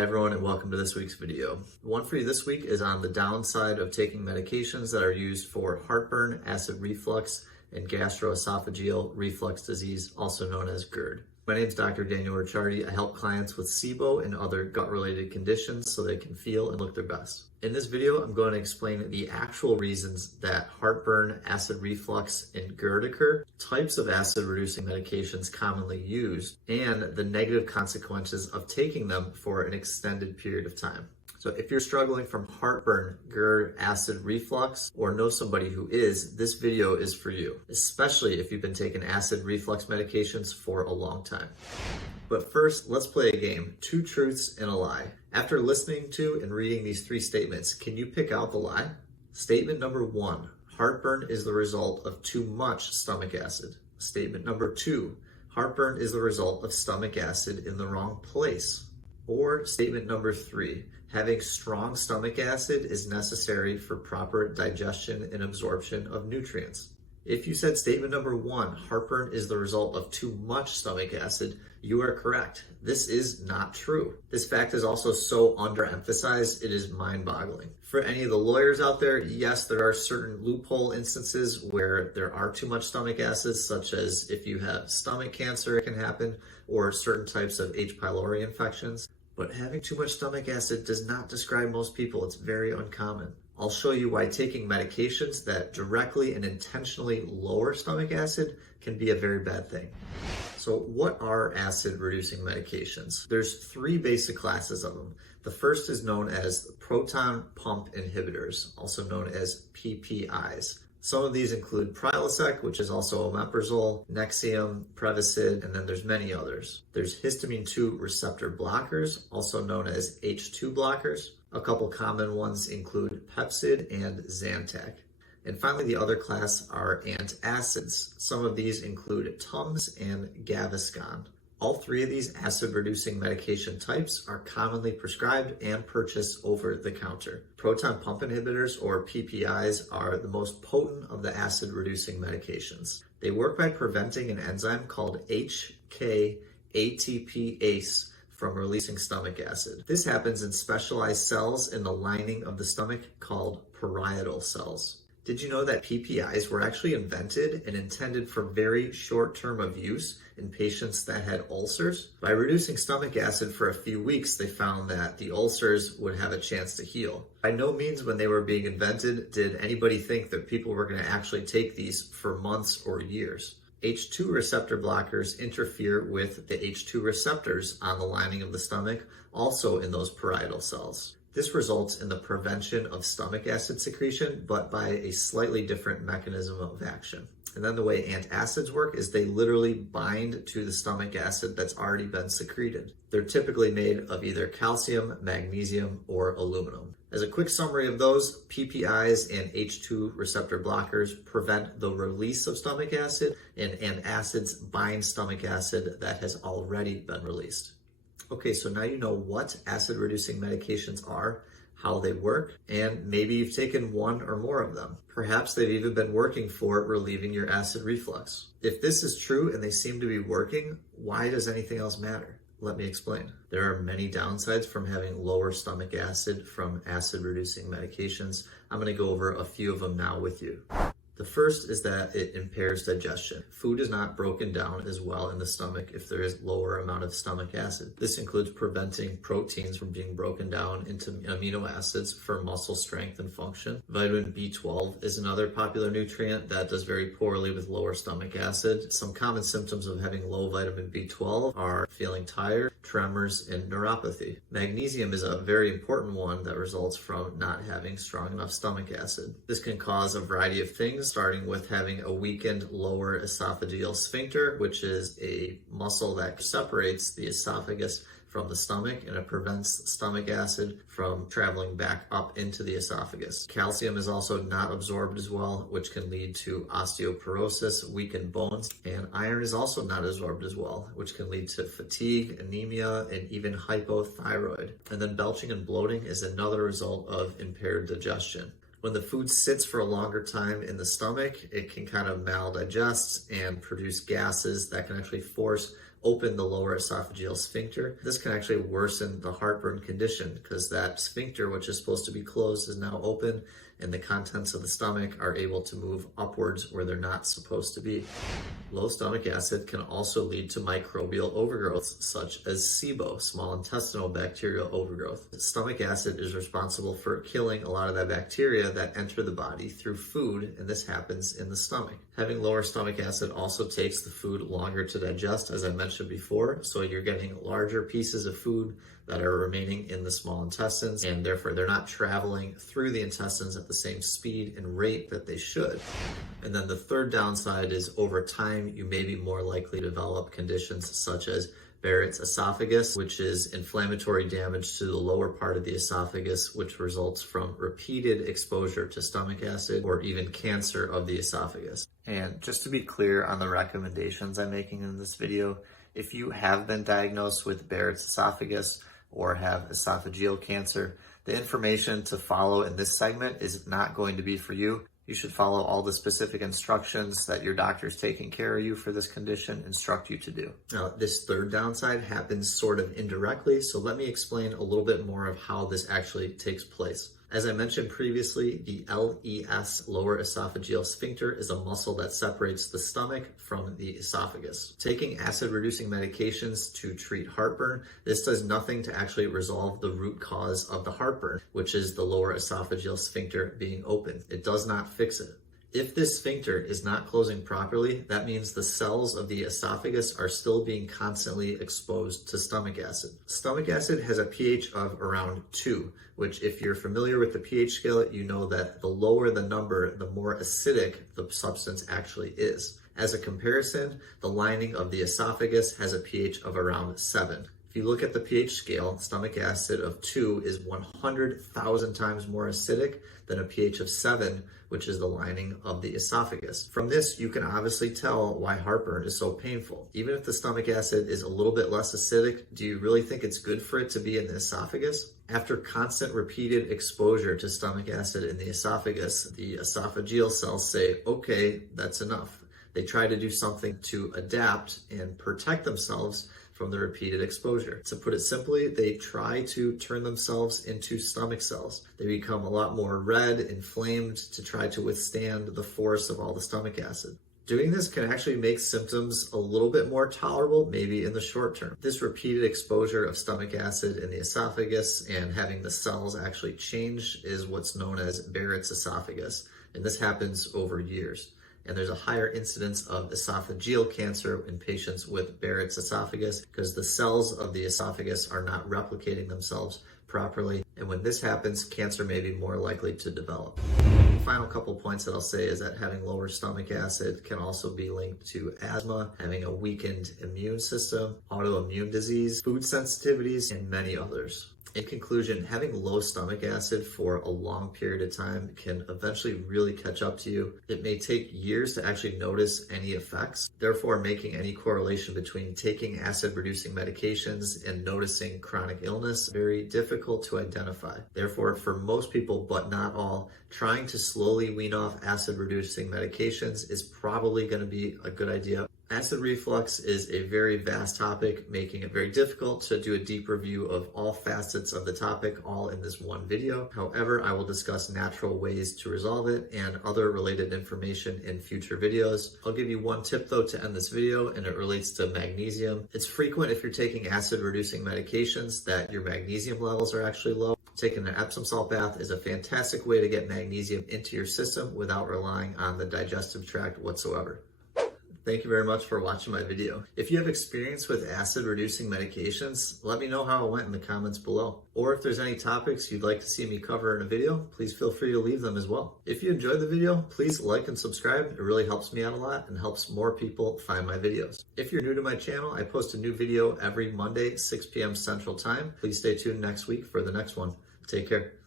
Hi everyone, and welcome to this week's video. The one for you this week is on the downside of taking medications that are used for heartburn, acid reflux, and gastroesophageal reflux disease, also known as GERD. My name is Dr. Daniel Ricciardi. I help clients with SIBO and other gut-related conditions so they can feel and look their best. In this video, I'm going to explain the actual reasons that heartburn, acid reflux, and GERD occur, types of acid-reducing medications commonly used, and the negative consequences of taking them for an extended period of time. So if you're struggling from heartburn, GERD, acid reflux, or know somebody who is, this video is for you, especially if you've been taking acid reflux medications for a long time. But first, let's play a game, 2 truths and a lie. After listening to and reading these 3 statements, can you pick out the lie? Statement number 1, heartburn is the result of too much stomach acid. Statement number 2, heartburn is the result of stomach acid in the wrong place. Or statement number 3, having strong stomach acid is necessary for proper digestion and absorption of nutrients. If you said statement number 1, heartburn is the result of too much stomach acid, you are correct. This is not true. This fact is also so underemphasized, it is mind-boggling. For any of the lawyers out there, yes, there are certain loophole instances where there are too much stomach acid, such as if you have stomach cancer, it can happen, or certain types of H. pylori infections. But having too much stomach acid does not describe most people. It's very uncommon. I'll show you why taking medications that directly and intentionally lower stomach acid can be a very bad thing. So what are acid-reducing medications? There's 3 basic classes of them. The first is known as proton pump inhibitors, also known as PPIs. Some of these include Prilosec, which is also omeprazole, Nexium, Prevacid, and then there's many others. There's histamine 2 receptor blockers, also known as H2 blockers. A couple common ones include Pepcid and Zantac. And finally, the other class are antacids. Some of these include Tums and Gaviscon. All 3 of these acid-reducing medication types are commonly prescribed and purchased over the counter. Proton pump inhibitors, or PPIs, are the most potent of the acid-reducing medications. They work by preventing an enzyme called HK-ATPase from releasing stomach acid. This happens in specialized cells in the lining of the stomach called parietal cells. Did you know that PPIs were actually invented and intended for very short term of use in patients that had ulcers? By reducing stomach acid for a few weeks, they found that the ulcers would have a chance to heal. By no means when they were being invented did anybody think that people were going to actually take these for months or years. H2 receptor blockers interfere with the H2 receptors on the lining of the stomach, also in those parietal cells. This results in the prevention of stomach acid secretion, but by a slightly different mechanism of action. And then the way antacids work is they literally bind to the stomach acid that's already been secreted. They're typically made of either calcium, magnesium, or aluminum. As a quick summary of those, PPIs and H2 receptor blockers prevent the release of stomach acid, and antacids bind stomach acid that has already been released. Okay, so now you know what acid-reducing medications are, how they work, and maybe you've taken one or more of them. Perhaps they've even been working for relieving your acid reflux. If this is true and they seem to be working, why does anything else matter? Let me explain. There are many downsides from having lower stomach acid from acid-reducing medications. I'm going to go over a few of them now with you. The first is that it impairs digestion. Food is not broken down as well in the stomach if there is lower amount of stomach acid. This includes preventing proteins from being broken down into amino acids for muscle strength and function. Vitamin B12 is another popular nutrient that does very poorly with lower stomach acid. Some common symptoms of having low vitamin B12 are feeling tired, tremors, and neuropathy. Magnesium is a very important one that results from not having strong enough stomach acid. This can cause a variety of things, starting with having a weakened lower esophageal sphincter, which is a muscle that separates the esophagus from the stomach, and it prevents stomach acid from traveling back up into the esophagus. Calcium is also not absorbed as well, which can lead to osteoporosis, weakened bones, and iron is also not absorbed as well, which can lead to fatigue, anemia, and even hypothyroid. And then belching and bloating is another result of impaired digestion. When the food sits for a longer time in the stomach, it can kind of maldigest and produce gases that can actually force open the lower esophageal sphincter. This can actually worsen the heartburn condition because that sphincter, which is supposed to be closed, is now open, and the contents of the stomach are able to move upwards where they're not supposed to be. Low stomach acid can also lead to microbial overgrowth, such as SIBO, small intestinal bacterial overgrowth. Stomach acid is responsible for killing a lot of that bacteria that enter the body through food, and this happens in the stomach. Having lower stomach acid also takes the food longer to digest, as I mentioned before, so you're getting larger pieces of food that are remaining in the small intestines, and therefore they're not traveling through the intestines at the same speed and rate that they should. And then the third downside is over time, you may be more likely to develop conditions such as Barretts Esophagus, which is inflammatory damage to the lower part of the esophagus, which results from repeated exposure to stomach acid, or even cancer of the esophagus. And just to be clear on the recommendations I'm making in this video, if you have been diagnosed with Barretts Esophagus or have esophageal cancer, the information to follow in this segment is not going to be for you. You should follow all the specific instructions that your doctor's taking care of you for this condition instruct you to do. Now, this third downside happens sort of indirectly, so let me explain a little bit more of how this actually takes place. As I mentioned previously, the LES, lower esophageal sphincter, is a muscle that separates the stomach from the esophagus. Taking acid-reducing medications to treat heartburn, this does nothing to actually resolve the root cause of the heartburn, which is the lower esophageal sphincter being open. It does not fix it. If this sphincter is not closing properly, that means the cells of the esophagus are still being constantly exposed to stomach acid. Stomach acid has a pH of around 2, which if you're familiar with the pH scale, you know that the lower the number, the more acidic the substance actually is. As a comparison, the lining of the esophagus has a pH of around 7. If you look at the pH scale, stomach acid of 2 is 100,000 times more acidic than a pH of 7, which is the lining of the esophagus. From this, you can obviously tell why heartburn is so painful. Even if the stomach acid is a little bit less acidic, do you really think it's good for it to be in the esophagus? After constant repeated exposure to stomach acid in the esophagus, the esophageal cells say, okay, that's enough. They try to do something to adapt and protect themselves from the repeated exposure. To put it simply, they try to turn themselves into stomach cells. They become a lot more red, inflamed, to try to withstand the force of all the stomach acid. Doing this can actually make symptoms a little bit more tolerable, maybe in the short term. This repeated exposure of stomach acid in the esophagus and having the cells actually change is what's known as Barretts Esophagus, and this happens over years. And there's a higher incidence of esophageal cancer in patients with Barrett's esophagus because the cells of the esophagus are not replicating themselves properly. And when this happens, cancer may be more likely to develop. The final couple points that I'll say is that having lower stomach acid can also be linked to asthma, having a weakened immune system, autoimmune disease, food sensitivities, and many others. In conclusion, having low stomach acid for a long period of time can eventually really catch up to you. It may take years to actually notice any effects, therefore making any correlation between taking acid-reducing medications and noticing chronic illness very difficult to identify. Therefore, for most people, but not all, trying to slowly wean off acid-reducing medications is probably going to be a good idea. Acid reflux is a very vast topic, making it very difficult to do a deep review of all facets of the topic all in this one video. However, I will discuss natural ways to resolve it and other related information in future videos. I'll give you one tip though to end this video, and it relates to magnesium. It's frequent if you're taking acid-reducing medications that your magnesium levels are actually low. Taking an Epsom salt bath is a fantastic way to get magnesium into your system without relying on the digestive tract whatsoever. Thank you very much for watching my video. If you have experience with acid-reducing medications, let me know how it went in the comments below. Or if there's any topics you'd like to see me cover in a video, please feel free to leave them as well. If you enjoyed the video, please like and subscribe. It really helps me out a lot and helps more people find my videos. If you're new to my channel, I post a new video every Monday, 6 p.m. Central Time. Please stay tuned next week for the next one. Take care.